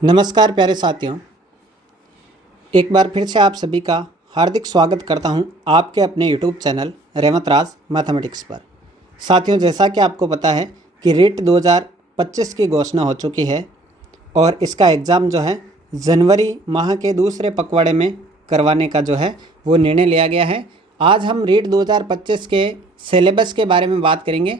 नमस्कार प्यारे साथियों, एक बार फिर से आप सभी का हार्दिक स्वागत करता हूं आपके अपने यूट्यूब चैनल रेवंत राज मैथमेटिक्स पर। साथियों, जैसा कि आपको पता है कि रीट 2025 की घोषणा हो चुकी है और इसका एग्ज़ाम जो है जनवरी माह के दूसरे पखवाड़े में करवाने का जो है वो निर्णय लिया गया है। आज हम रीट 2025 के सिलेबस के बारे में बात करेंगे,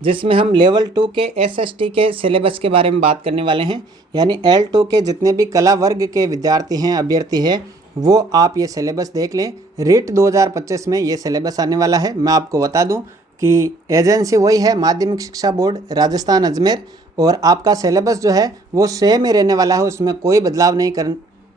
जिसमें हम लेवल 2 के एसएसटी के सिलेबस के बारे में बात करने वाले हैं। यानी L2 के जितने भी कला वर्ग के विद्यार्थी हैं, अभ्यर्थी हैं, वो आप ये सिलेबस देख लें। रीट 2025 में ये सिलेबस आने वाला है। मैं आपको बता दूं कि एजेंसी वही है, माध्यमिक शिक्षा बोर्ड राजस्थान अजमेर, और आपका सिलेबस जो है वो सेम ही रहने वाला है, उसमें कोई बदलाव नहीं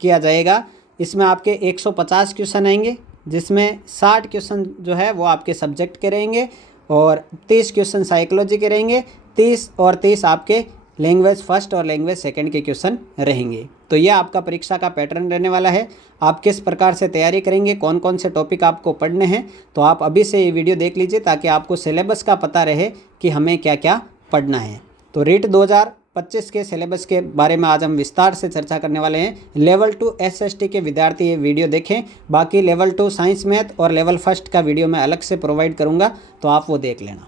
किया जाएगा। इसमें आपके 150 क्वेश्चन आएंगे, जिसमें 60 क्वेश्चन जो है वो आपके सब्जेक्ट के रहेंगे और 30 क्वेश्चन साइकोलॉजी के रहेंगे, 30 और 30 आपके लैंग्वेज फर्स्ट और लैंग्वेज सेकंड के क्वेश्चन रहेंगे। तो यह आपका परीक्षा का पैटर्न रहने वाला है। आप किस प्रकार से तैयारी करेंगे, कौन कौन से टॉपिक आपको पढ़ने हैं, तो आप अभी से ये वीडियो देख लीजिए ताकि आपको सिलेबस का पता रहे कि हमें क्या क्या पढ़ना है। तो रीट 2025 के सिलेबस के बारे में आज हम विस्तार से चर्चा करने वाले हैं। लेवल 2 एसएसटी के विद्यार्थी ये वीडियो देखें। बाकी लेवल 2 साइंस मैथ और लेवल फर्स्ट का वीडियो मैं अलग से प्रोवाइड करूंगा, तो आप वो देख लेना।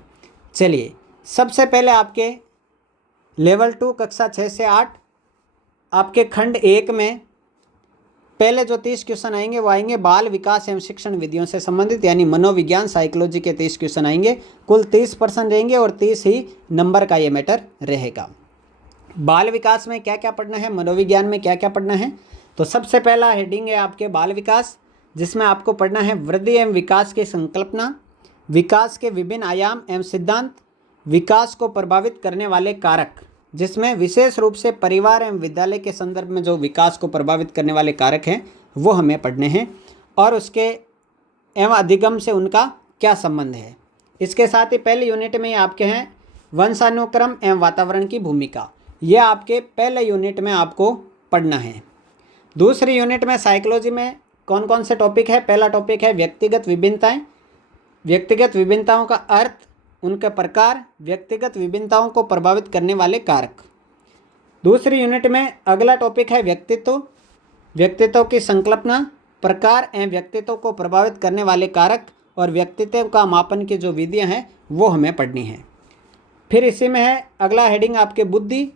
चलिए, सबसे पहले आपके लेवल 2 कक्षा 6 से 8 आपके खंड 1 में पहले जो 30 क्वेश्चन आएंगे वो आएंगे बाल विकास एवं शिक्षण विधियों से संबंधित, यानी मनोविज्ञान साइकोलॉजी के 30 क्वेश्चन आएंगे। कुल 30% रहेंगे और 30 ही नंबर का ये मैटर रहेगा। बाल विकास में क्या क्या पढ़ना है, मनोविज्ञान में क्या क्या पढ़ना है, तो सबसे पहला हेडिंग है आपके बाल विकास, जिसमें आपको पढ़ना है वृद्धि एवं विकास की संकल्पना, विकास के विभिन्न आयाम एवं सिद्धांत, विकास को प्रभावित करने वाले कारक, जिसमें विशेष रूप से परिवार एवं विद्यालय के संदर्भ में जो विकास को प्रभावित करने वाले कारक हैं वो हमें पढ़ने हैं, और उसके एवं अधिगम से उनका क्या संबंध है। इसके साथ ही पहले यूनिट में आपके हैं वंशानुक्रम एवं वातावरण की भूमिका, यह आपके पहले यूनिट में आपको पढ़ना है। दूसरी यूनिट में साइकोलॉजी में कौन कौन से टॉपिक है, पहला टॉपिक है व्यक्तिगत विभिन्नताएं, व्यक्तिगत विभिन्नताओं का अर्थ, उनके प्रकार, व्यक्तिगत विभिन्नताओं को प्रभावित करने वाले कारक। दूसरी यूनिट में अगला टॉपिक है व्यक्तित्व, व्यक्तित्व की संकल्पना, प्रकार एवं व्यक्तित्व को प्रभावित करने वाले कारक और व्यक्तित्व का मापन की जो विधियां हैं वो हमें पढ़नी है। फिर इसी में है अगला हेडिंग आपके बुद्धि,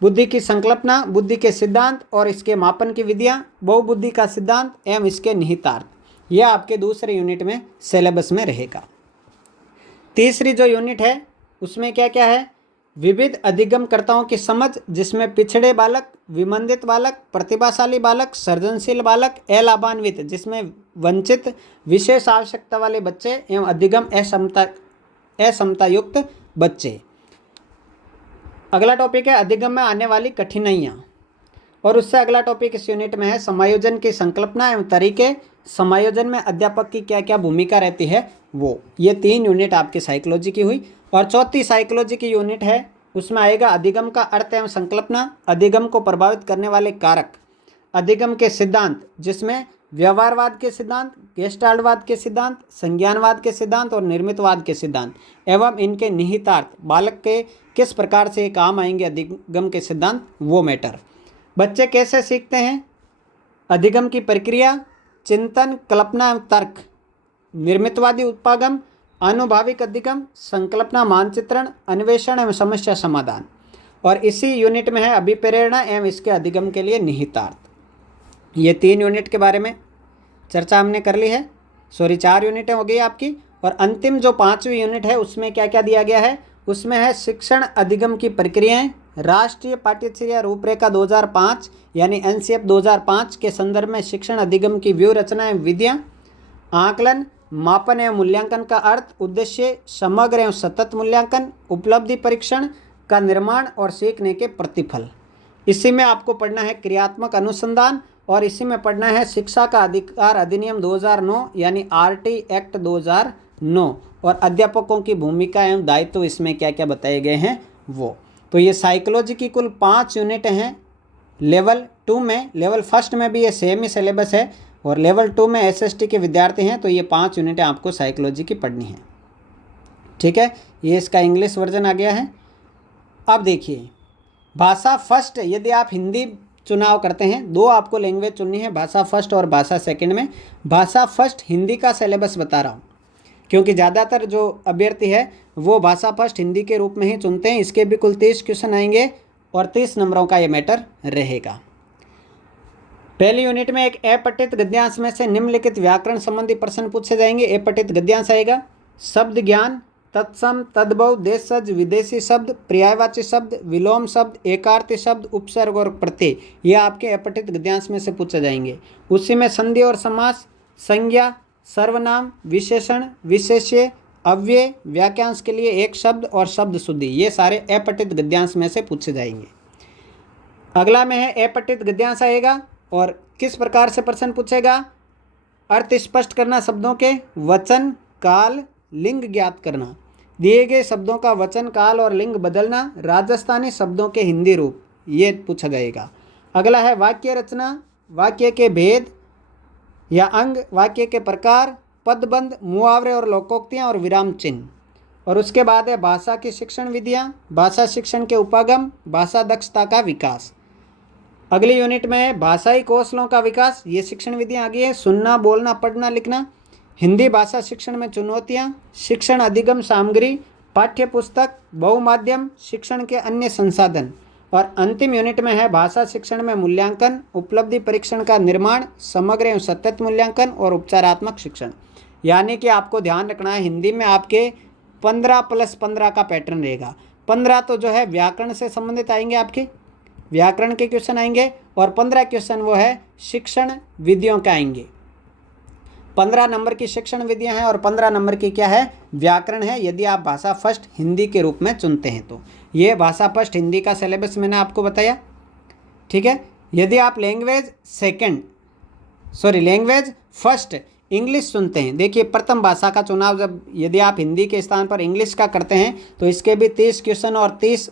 बुद्धि की संकल्पना, बुद्धि के सिद्धांत और इसके मापन की विधियां, बहुबुद्धि का सिद्धांत एवं इसके निहितार्थ, यह आपके दूसरे यूनिट में सिलेबस में रहेगा। तीसरी जो यूनिट है उसमें क्या क्या है, विविध अधिगमकर्ताओं की समझ, जिसमें पिछड़े बालक, विमंदित बालक, प्रतिभाशाली बालक, सृजनशील बालक, अलाभान्वित, जिसमें वंचित, विशेष आवश्यकता वाले बच्चे एवं अधिगम असमता युक्त बच्चे। अगला टॉपिक है अधिगम में आने वाली कठिनाइयाँ, और उससे अगला टॉपिक इस यूनिट में है समायोजन की संकल्पना एवं तरीके, समायोजन में अध्यापक की क्या क्या भूमिका रहती है वो। ये 3 यूनिट आपकी साइकोलॉजी की हुई। और चौथी साइकोलॉजी की यूनिट है, उसमें आएगा अधिगम का अर्थ एवं संकल्पना, अधिगम को प्रभावित करने वाले कारक, अधिगम के सिद्धांत, जिसमें व्यवहारवाद के सिद्धांत, गेस्टाल्टवाद के सिद्धांत, संज्ञानवाद के सिद्धांत और निर्मितवाद के सिद्धांत एवं इनके निहितार्थ, बालक के किस प्रकार से काम आएंगे अधिगम के सिद्धांत, वो मैटर। बच्चे कैसे सीखते हैं, अधिगम की प्रक्रिया, चिंतन, कल्पना एवं तर्क, निर्मितवादी उत्पागम, आनुभाविक अधिगम, संकल्पना मानचित्रण, अन्वेषण एवं समस्या समाधान। और इसी यूनिट में है अभिप्रेरणा एवं इसके अधिगम के लिए निहितार्थ। ये 3 यूनिट के बारे में चर्चा हमने कर ली है। 4 यूनिटें हो गई आपकी। और अंतिम जो 5वीं यूनिट है उसमें क्या क्या दिया गया है, उसमें है शिक्षण अधिगम की प्रक्रियाएं, राष्ट्रीय पाठ्यचर्या रूपरेखा 2005 यानी एनसीएफ 2005 के संदर्भ में शिक्षण अधिगम की व्यूह रचना एवं विधियाँ, आकलन, मापन एवं मूल्यांकन का अर्थ, उद्देश्य, समग्र एवं सतत मूल्यांकन, उपलब्धि परीक्षण का निर्माण और सीखने के प्रतिफल। इसी में आपको पढ़ना है क्रियात्मक अनुसंधान, और इसी में पढ़ना है शिक्षा का अधिकार अधिनियम 2009 यानी आरटी एक्ट 2009, और अध्यापकों की भूमिका एवं दायित्व इसमें क्या क्या बताए गए हैं वो। तो ये साइकोलॉजी की कुल 5 यूनिटें हैं लेवल 2 में। लेवल फर्स्ट में भी ये सेम ही सिलेबस है, और लेवल 2 में एसएसटी के विद्यार्थी हैं तो ये 5 यूनिटें आपको साइकोलॉजी की पढ़नी है। ठीक है, ये इसका इंग्लिश वर्जन आ गया है। अब देखिए, भाषा फर्स्ट यदि आप हिंदी चुनाव करते हैं, दो आपको लैंग्वेज चुननी है, भाषा फर्स्ट और भाषा सेकंड में। भाषा फर्स्ट हिंदी का सिलेबस बता रहा हूँ, क्योंकि ज़्यादातर जो अभ्यर्थी है वो भाषा फर्स्ट हिंदी के रूप में ही चुनते हैं। इसके भी कुल 30 क्वेश्चन आएंगे और 30 नंबरों का ये मैटर रहेगा। पहली यूनिट में एक अपठित गद्यांश में से निम्नलिखित व्याकरण संबंधी प्रश्न पूछे जाएंगे। अपठित गद्यांश आएगा शब्द ज्ञान, तत्सम, तद्भव, देशज, विदेशी शब्द, पर्यायवाची शब्द, विलोम शब्द, एकार्थी शब्द, उपसर्ग और प्रत्यय, ये आपके अपठित गद्यांश में से पूछे जाएंगे। उसी में संधि और समास, संज्ञा, सर्वनाम, विशेषण, विशेष्य, अव्यय, वाक्यांश के लिए एक शब्द और शब्द शुद्धि, ये सारे अपठित गद्यांश में से पूछे जाएंगे। अगला में है अपठित गद्यांश आएगा और किस प्रकार से प्रश्न पूछेगा। अर्थ स्पष्ट करना शब्दों के, वचन, काल, लिंग ज्ञात करना, दिए गए शब्दों का वचन, काल और लिंग बदलना, राजस्थानी शब्दों के हिंदी रूप, ये पूछा जाएगा। अगला है वाक्य रचना, वाक्य के भेद या अंग, वाक्य के प्रकार, पदबंध, मुहावरे और लोकोक्तियाँ और विराम चिन्ह। और उसके बाद है भाषा की शिक्षण विधियाँ, भाषा शिक्षण के उपागम, भाषा दक्षता का विकास। अगली यूनिट में है भाषाई कौशलों का विकास, ये शिक्षण विधियाँ आगे है। सुनना, बोलना, पढ़ना, लिखना, हिंदी भाषा शिक्षण में चुनौतियाँ, शिक्षण अधिगम सामग्री, पाठ्य पुस्तक, बहुमाध्यम शिक्षण के अन्य संसाधन। और अंतिम यूनिट में है भाषा शिक्षण में मूल्यांकन, उपलब्धि परीक्षण का निर्माण, समग्र एवं सतत मूल्यांकन और उपचारात्मक शिक्षण। यानी कि आपको ध्यान रखना है, हिंदी में आपके 15+15 का पैटर्न रहेगा। 15 तो जो है व्याकरण से संबंधित आएंगे, आपके व्याकरण के क्वेश्चन आएंगे, और 15 क्वेश्चन वो है शिक्षण विधियों के आएंगे। 15 नंबर की शिक्षण विधियां हैं और 15 नंबर की क्या है, व्याकरण है, यदि आप भाषा फर्स्ट हिंदी के रूप में चुनते हैं तो। ये भाषा फर्स्ट हिंदी का सिलेबस मैंने आपको बताया, ठीक है। यदि आप लैंग्वेज फर्स्ट इंग्लिश चुनते हैं, देखिए प्रथम भाषा का चुनाव जब यदि आप हिंदी के स्थान पर इंग्लिश का करते हैं तो इसके भी 30 क्वेश्चन और 30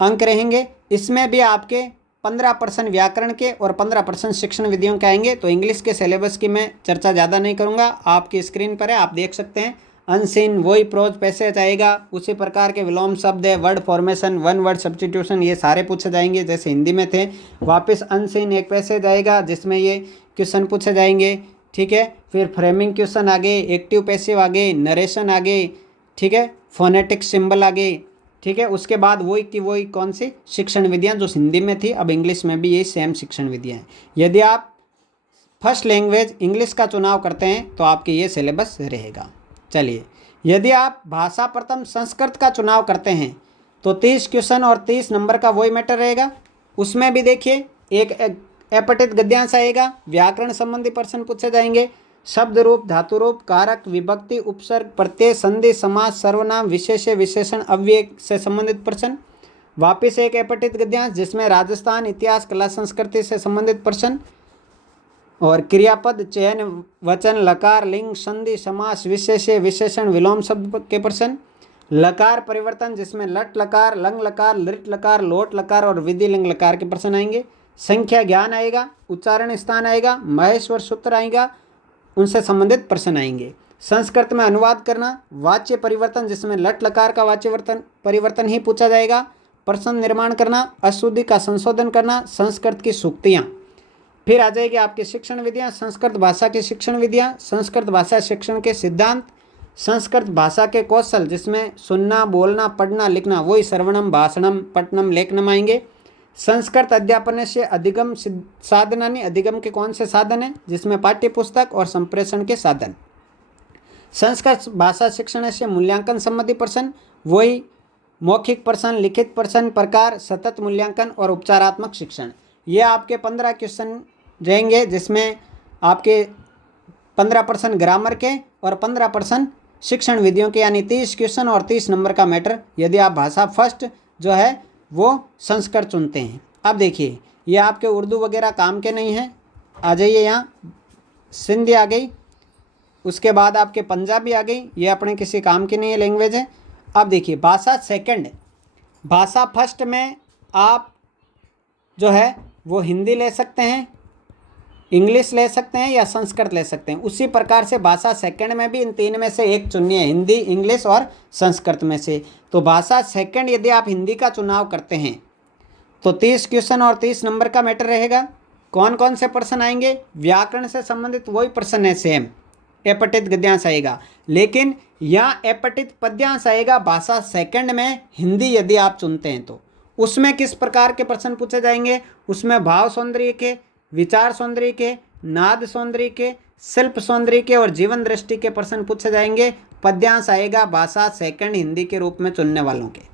अंक रहेंगे। इसमें भी आपके 15% व्याकरण के और 15% शिक्षण विधियों के आएंगे। तो इंग्लिश के सिलेबस की मैं चर्चा ज़्यादा नहीं करूँगा, आपकी स्क्रीन पर है, आप देख सकते हैं। अनसीन वही प्रोज पैसेज आएगा, उसी प्रकार के विलोम शब्द है, word formation, one word substitution, ये सारे पूछे जाएंगे जैसे हिंदी में थे। वापस अनसीन एक पैसेज आएगा जिसमें ये क्वेश्चन पूछे जाएंगे, ठीक है। फिर फ्रेमिंग क्वेश्चन आगे, एक्टिव पैसिव आगे, नरेशन आगे, ठीक है, फोनेटिक सिंबल आगे, ठीक है। उसके बाद वही की वही कौन सी शिक्षण विधियाँ जो हिंदी में थी, अब इंग्लिश में भी यही सेम शिक्षण विधियाँ हैं। यदि आप फर्स्ट लैंग्वेज इंग्लिश का चुनाव करते हैं तो आपके ये सिलेबस रहेगा। चलिए, यदि आप भाषा प्रथम संस्कृत का चुनाव करते हैं तो 30 क्वेश्चन और 30 नंबर का वही मैटर रहेगा। उसमें भी देखिए एक अपठित गद्यांश आएगा, व्याकरण संबंधी प्रश्न पूछे जाएंगे, शब्द रूप, धातु रूप, कारक, विभक्ति, उपसर्ग, प्रत्यय, संधि, समास, सर्वनाम, विशेष्य, विशेषण, अव्यय से संबंधित प्रश्न। वापिस एक अपठित गद्यांश जिसमें राजस्थान, इतिहास, कला, संस्कृति से संबंधित प्रश्न और क्रियापद, चयन, वचन, लकार, लिंग, संधि, समास, विशेष्य, विशेषण, विलोम शब्द के प्रश्न। लकार परिवर्तन जिसमें लट लकार, लंग लकार, लिट लकार, लोट लकार और विधि लिंग लकार के प्रश्न आएंगे। संख्या ज्ञान आएगा, उच्चारण स्थान आएगा, महेश्वर सूत्र आएगा, उनसे संबंधित प्रश्न आएंगे। संस्कृत में अनुवाद करना, वाच्य परिवर्तन जिसमें लट लकार का वाच्य परिवर्तन ही पूछा जाएगा, प्रश्न निर्माण करना, अशुद्धि का संशोधन करना, संस्कृत की सूक्तियाँ। फिर आ जाएगी आपकी शिक्षण विधियाँ, संस्कृत भाषा की शिक्षण विधियाँ, संस्कृत भाषा शिक्षण के सिद्धांत, संस्कृत भाषा के कौशल जिसमें सुनना, बोलना, पढ़ना, लिखना, वही श्रवणम, भाषणम, पठनम, लेखनम आएंगे। संस्कृत अध्यापन से अधिगम साधनानि, अधिगम के कौन से साधन हैं जिसमें पाठ्य पुस्तक और संप्रेषण के साधन। संस्कृत भाषा शिक्षण से मूल्यांकन संबंधी प्रश्न, वही मौखिक प्रश्न, लिखित प्रश्न, प्रकार, सतत मूल्यांकन और उपचारात्मक शिक्षण। ये आपके 15 क्वेश्चन रहेंगे जिसमें आपके 15% ग्रामर के और 15% शिक्षण विधियों के, यानी 30 क्वेश्चन और 30 नंबर का मैटर यदि आप भाषा फर्स्ट जो है वो संस्कृत चुनते हैं। अब देखिए ये आपके उर्दू वगैरह काम के नहीं हैं, आ जाइए यहाँ सिंधी आ गई, उसके बाद आपके पंजाबी आ गई, ये अपने किसी काम की नहीं है लैंग्वेज है। अब देखिए भाषा सेकंड, भाषा फर्स्ट में आप जो है वो हिंदी ले सकते हैं, इंग्लिश ले सकते हैं या संस्कृत ले सकते हैं। उसी प्रकार से भाषा सेकंड में भी इन तीन में से एक चुनिए, हिंदी, इंग्लिश और संस्कृत में से। तो भाषा सेकंड यदि आप हिंदी का चुनाव करते हैं तो 30 क्वेश्चन और 30 नंबर का मैटर रहेगा। कौन कौन से प्रश्न आएंगे? व्याकरण से संबंधित वही प्रश्न है, सेम अपठित गद्यांश आएगा, लेकिन यहाँ अपठित पद्यांश आएगा भाषा सेकंड में हिंदी यदि आप चुनते हैं तो। उसमें किस प्रकार के प्रश्न पूछे जाएंगे? उसमें भाव सौंदर्य के, विचार सौंदर्य के, नाद सौंदर्य के, शिल्प सौंदर्य के और जीवन दृष्टि के प्रश्न पूछे जाएंगे। पद्यांश आएगा भाषा सेकंड हिंदी के रूप में चुनने वालों के।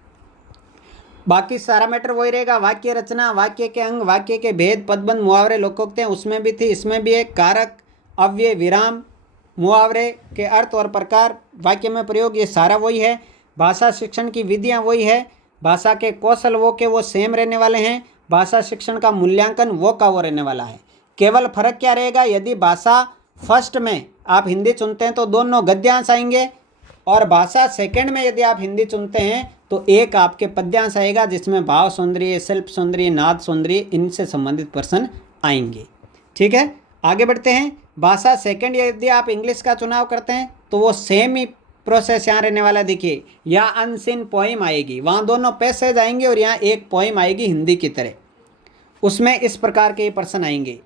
बाकी सारा मैटर वही रहेगा। वाक्य रचना, वाक्य के अंग, वाक्य के भेद, पदबंध, मुहावरे, लोकोक्तियाँ उसमें भी थी, इसमें भी एक कारक, अव्यय, विराम, मुहावरे के अर्थ और प्रकार, वाक्य में प्रयोग, ये सारा वही है। भाषा शिक्षण की विधियाँ वही है। भाषा के कौशल वो के वो सेम रहने वाले हैं। भाषा शिक्षण का मूल्यांकन वो का वो रहने वाला है। केवल फर्क क्या रहेगा? यदि भाषा फर्स्ट में आप हिंदी चुनते हैं तो दोनों गद्यांश आएंगे, और भाषा सेकंड में यदि आप हिंदी चुनते हैं तो एक आपके पद्यांश आएगा, जिसमें भाव सौंदर्य, शिल्प सौंदर्य, नाद सौंदर्य इनसे संबंधित प्रश्न आएंगे। ठीक है, आगे बढ़ते हैं। भाषा सेकंड यदि आप इंग्लिश का चुनाव करते हैं तो वो सेम ही प्रोसेस यहाँ रहने वाला। देखिए, यहाँ अनसीन पोइम आएगी, वहाँ दोनों पैसेज आएंगे और यहाँ एक पोइम आएगी हिंदी की तरह। उसमें इस प्रकार के प्रश्न आएंगे।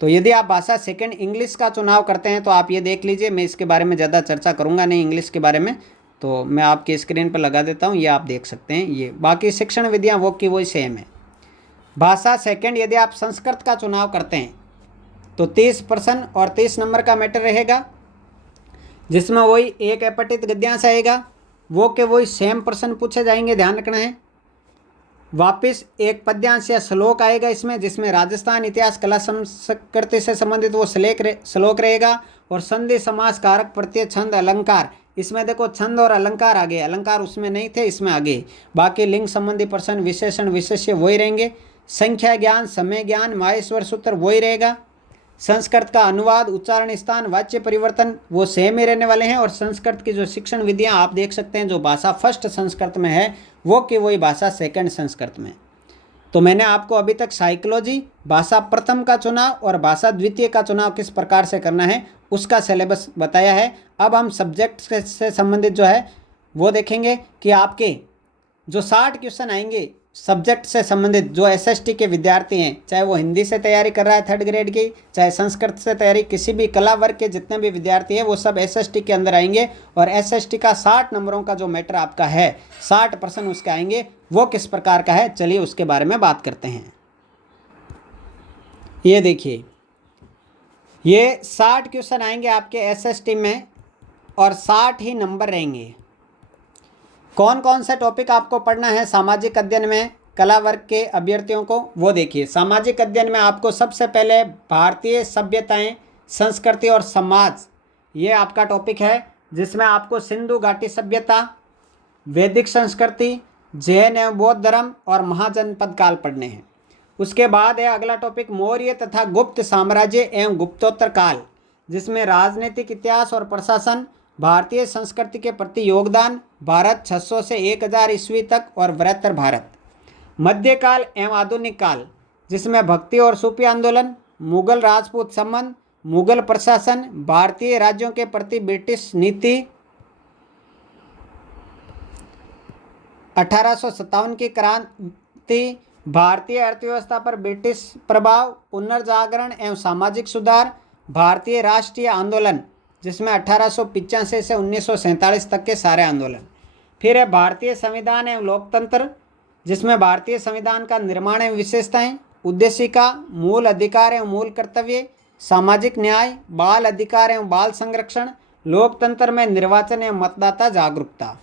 तो यदि आप भाषा सेकंड इंग्लिश का चुनाव करते हैं तो आप ये देख लीजिए, मैं इसके बारे में ज़्यादा चर्चा करूँगा नहीं इंग्लिश के बारे में, तो मैं आपकी स्क्रीन पर लगा देता हूँ, ये आप देख सकते हैं। ये बाकी शिक्षण विधियाँ वो की वही सेम है। भाषा सेकंड यदि आप संस्कृत का चुनाव करते हैं तो 30 प्रश्न और 30 नंबर का मैटर रहेगा, जिसमें वही एक अपठित गद्यांश आएगा, वो के वही सेम प्रश्न पूछे जाएंगे, ध्यान रखना है। वापिस एक पद्यांश या श्लोक आएगा इसमें, जिसमें राजस्थान इतिहास कला संस्कृति से संबंधित वो श्लोक रहेगा। और संधि, समास, कारक, प्रत्यय, छंद, अलंकार, इसमें देखो छंद और अलंकार आगे, अलंकार उसमें नहीं थे, इसमें आगे। बाकी लिंग संबंधी प्रश्न, विशेषण, विशेष्य वही रहेंगे। संख्या ज्ञान, समय ज्ञान, माहेश्वर सूत्र वही रहेगा। संस्कृत का अनुवाद, उच्चारण स्थान, वाच्य परिवर्तन वो सेम ही रहने वाले हैं। और संस्कृत की जो शिक्षण विधियां आप देख सकते हैं, जो भाषा फर्स्ट संस्कृत में है वो कि वही भाषा सेकंड संस्कृत में। तो मैंने आपको अभी तक साइकोलॉजी, भाषा प्रथम का चुनाव और भाषा द्वितीय का चुनाव किस प्रकार से करना है उसका सिलेबस बताया है। अब हम सब्जेक्ट से संबंधित जो है वो देखेंगे कि आपके जो 60 क्वेश्चन आएंगे सब्जेक्ट से संबंधित, जो एसएसटी के विद्यार्थी हैं, चाहे वो हिंदी से तैयारी कर रहा है 3rd ग्रेड की, चाहे संस्कृत से तैयारी, किसी भी कला वर्ग के जितने भी विद्यार्थी हैं वो सब एसएसटी के अंदर आएंगे। और एसएसटी का 60 नंबरों का जो मैटर आपका है, 60 प्रश्न उसके आएंगे, वो किस प्रकार का है चलिए उसके बारे में बात करते हैं। ये देखिए, ये 60 क्वेश्चन आएंगे आपके एसएसटी में और 60 ही नंबर रहेंगे। कौन कौन से टॉपिक आपको पढ़ना है सामाजिक अध्ययन में कला वर्ग के अभ्यर्थियों को, वो देखिए। सामाजिक अध्ययन में आपको सबसे पहले भारतीय सभ्यताएं, संस्कृति और समाज, ये आपका टॉपिक है, जिसमें आपको सिंधु घाटी सभ्यता, वैदिक संस्कृति, जैन एवं बौद्ध धर्म और महाजनपद काल पढ़ने हैं। उसके बाद है अगला टॉपिक मौर्य तथा गुप्त साम्राज्य एवं गुप्तोत्तर काल, जिसमें राजनीतिक इतिहास और प्रशासन, भारतीय संस्कृति के प्रति योगदान, भारत 600 से 1000 ईस्वी तक और वृहत्तर भारत। मध्यकाल एवं आधुनिक काल, जिसमें भक्ति और सूफी आंदोलन, मुगल राजपूत संबंध, मुगल प्रशासन, भारतीय राज्यों के प्रति ब्रिटिश नीति, 1857 की क्रांति, भारतीय अर्थव्यवस्था पर ब्रिटिश प्रभाव, पुनर्जागरण एवं सामाजिक सुधार, भारतीय राष्ट्रीय आंदोलन, जिसमें 1885 से 1947 तक के सारे आंदोलन। फिर है भारतीय संविधान एवं लोकतंत्र, जिसमें भारतीय संविधान का निर्माण एवं विशेषताएं, उद्देशिका, मूल अधिकार एवं मूल कर्तव्य, सामाजिक न्याय, बाल अधिकार एवं बाल संरक्षण, लोकतंत्र में निर्वाचन एवं मतदाता जागरूकता।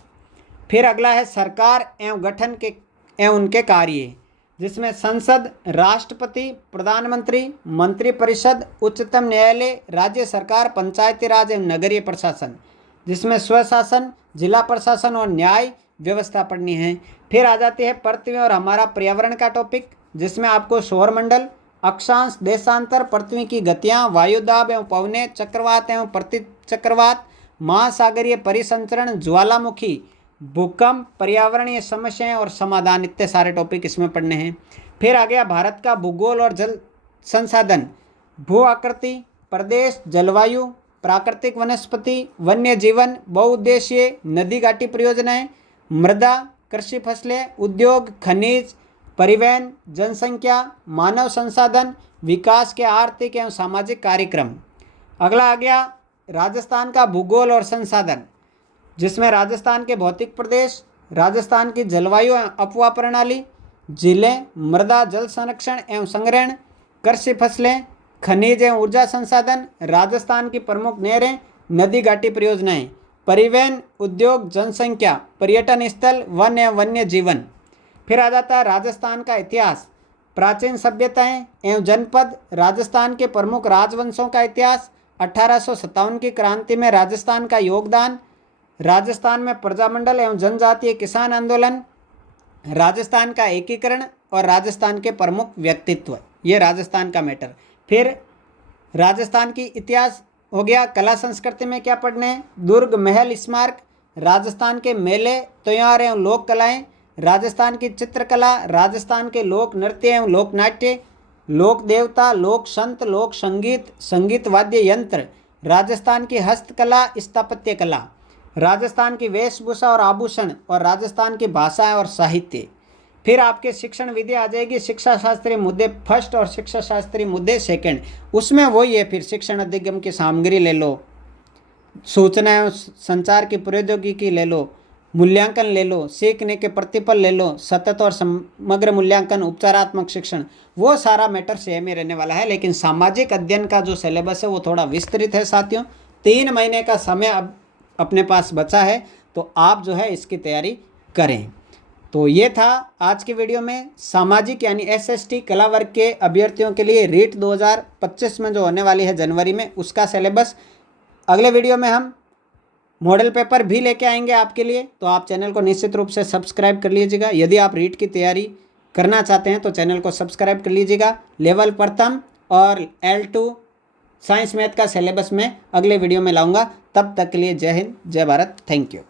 फिर अगला है सरकार एवं गठन के एवं उनके कार्य, जिसमें संसद, राष्ट्रपति, प्रधानमंत्री, मंत्रिपरिषद, उच्चतम न्यायालय, राज्य सरकार, पंचायती राज एवं नगरीय प्रशासन, जिसमें स्वशासन, जिला प्रशासन और न्याय व्यवस्था पढ़नी है। फिर आ जाती है पृथ्वी और हमारा पर्यावरण का टॉपिक, जिसमें आपको सौरमंडल, अक्षांश, देशांतर, पृथ्वी की गतियाँ, वायुदाब एवं पवनें, चक्रवात एवं प्रतिचक्रवात, महासागरीय परिसंचरण, ज्वालामुखी, भूकंप, पर्यावरणीय समस्याएं और समाधान, इतने सारे टॉपिक इसमें पढ़ने हैं। फिर आ गया भारत का भूगोल और जल संसाधन, भू आकृति, प्रदेश, जलवायु, प्राकृतिक वनस्पति, वन्य जीवन, बहुउद्देशीय नदी घाटी परियोजनाएं, मृदा, कृषि फसलें, उद्योग, खनिज, परिवहन, जनसंख्या, मानव संसाधन, विकास के आर्थिक एवं सामाजिक कार्यक्रम। अगला आ गया राजस्थान का भूगोल और संसाधन, जिसमें राजस्थान के भौतिक प्रदेश, राजस्थान की जलवायु एवं अपवा प्रणाली, जिले, मृदा जल संरक्षण एवं संग्रहण, कृषि फसलें, खनिज एवं ऊर्जा संसाधन, राजस्थान की प्रमुख नहरें, नदी घाटी परियोजनाएं, परिवहन, उद्योग, जनसंख्या, पर्यटन स्थल, वन एवं वन्य जीवन। फिर आ जाता है राजस्थान का इतिहास, प्राचीन सभ्यताएं एवं जनपद, राजस्थान के प्रमुख राजवंशों का इतिहास, 1857 की क्रांति में राजस्थान का योगदान, राजस्थान में प्रजामंडल एवं जनजातीय किसान आंदोलन, राजस्थान का एकीकरण और राजस्थान के प्रमुख व्यक्तित्व। ये राजस्थान का मैटर। फिर राजस्थान की इतिहास हो गया। कला संस्कृति में क्या पढ़ने हैं? दुर्ग, महल, स्मारक, राजस्थान के मेले, त्योहार एवं लोक कलाएँ, राजस्थान की चित्रकला, राजस्थान के लोक नृत्य एवं लोक नाट्य, लोक देवता, लोक संत, लोक संगीत, संगीत वाद्य यंत्र, राजस्थान की हस्तकला, स्थापत्य कला, राजस्थान की वेशभूषा और आभूषण, और राजस्थान की भाषा और साहित्य। फिर आपके शिक्षण विधि आ जाएगी, शिक्षा शास्त्रीय मुद्दे फर्स्ट और शिक्षा शास्त्रीय मुद्दे सेकंड। उसमें वही है, फिर शिक्षण अधिगम की सामग्री ले लो, सूचना एवं संचार की प्रौद्योगिकी ले लो, मूल्यांकन ले लो, सीखने के प्रतिफल ले लो, सतत और समग्र मूल्यांकन, उपचारात्मक शिक्षण, वो सारा मैटर सेम ही रहने वाला है। लेकिन सामाजिक अध्ययन का जो सिलेबस है वो थोड़ा विस्तृत है साथियों। 3 महीने का समय अब अपने पास बचा है, तो आप जो है इसकी तैयारी करें। तो ये था आज की वीडियो में सामाजिक यानी SST कला वर्ग के अभ्यर्थियों के लिए रीट 2025 में जो होने वाली है जनवरी में, उसका सिलेबस। अगले वीडियो में हम मॉडल पेपर भी लेके आएंगे आपके लिए, तो आप चैनल को निश्चित रूप से सब्सक्राइब कर लीजिएगा। यदि आप रीट की तैयारी करना चाहते हैं तो चैनल को सब्सक्राइब कर लीजिएगा। लेवल प्रथम और L2 साइंस मैथ का सिलेबस मैं अगले वीडियो में लाऊंगा। तब तक के लिए जय हिंद, जय भारत, थैंक यू।